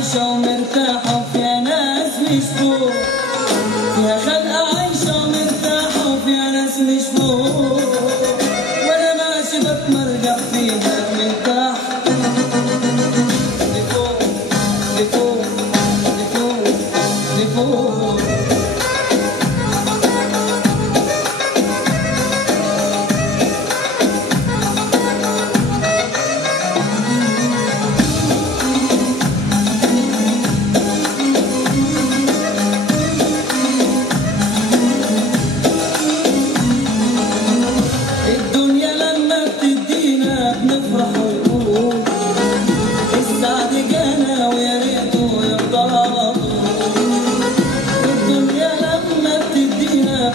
عايشة ومرتاحة وفيها ناس مش فوق، فيها خلقة عايشة ومرتاحة وفيها ناس مش فوق، وانا ماشي بتمرجح فيها من تحت لفوق لفوق لفوق لفوق.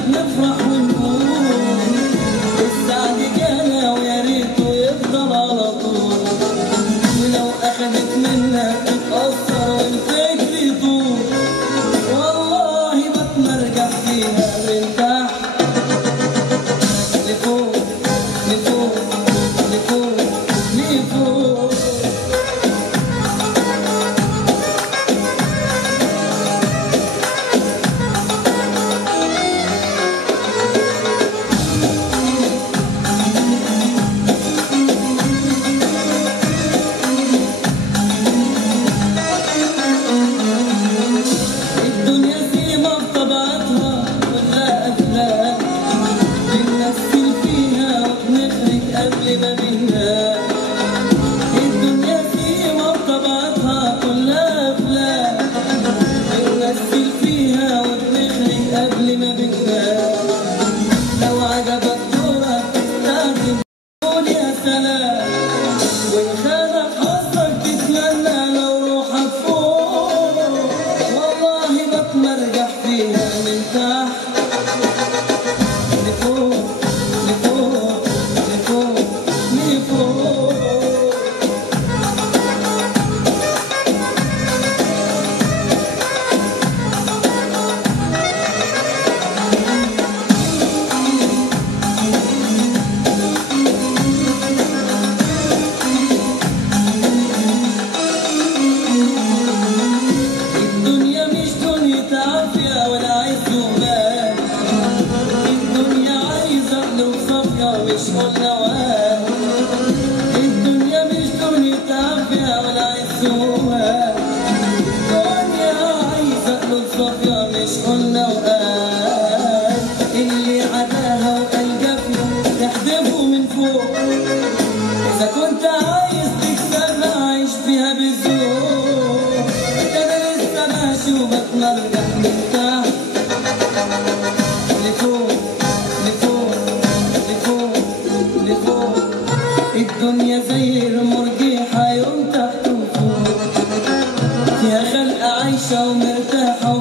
نفرح ونقول السعد جانا ويا ريته يفضل على طول، ولو اخدت منك تتأثر والفكر يطول، والله بتمرجح فيها من تحت لفوق لفوق لفوق لفوق. الدنيا سيما بطبعتها كلها أفلام، بنمثل فيها وبنخرج قبل ما بننام، لو عجبك دورك لازم تقول يا سلام، وإن خانك حظك تتمنى لو روحك فوق، والله بتمرجح فيها من تحت لفوق لفوق لفوق لفوق. الدنيا مش دنيا عافية ولا عز ومال، الدنيا عايزة قلوب صافية مش قلنا وقال، الدنيا مش دنيا عافية ولا عز ومال، الدنيا عايزة قلوب صافية مش قلنا وقال، اللي عداها وقال جافية تحدفه من فوق، إذا كنت عايز تكسبها عيش فيها بالذوق، أنا لسه ماشي وبتمرجح من تحت لفوق لفوق لفوق لفوق. الدنيا زي المرجيحة يوم تحت وفوق، فيها خلقة عايشة ومرتاحة.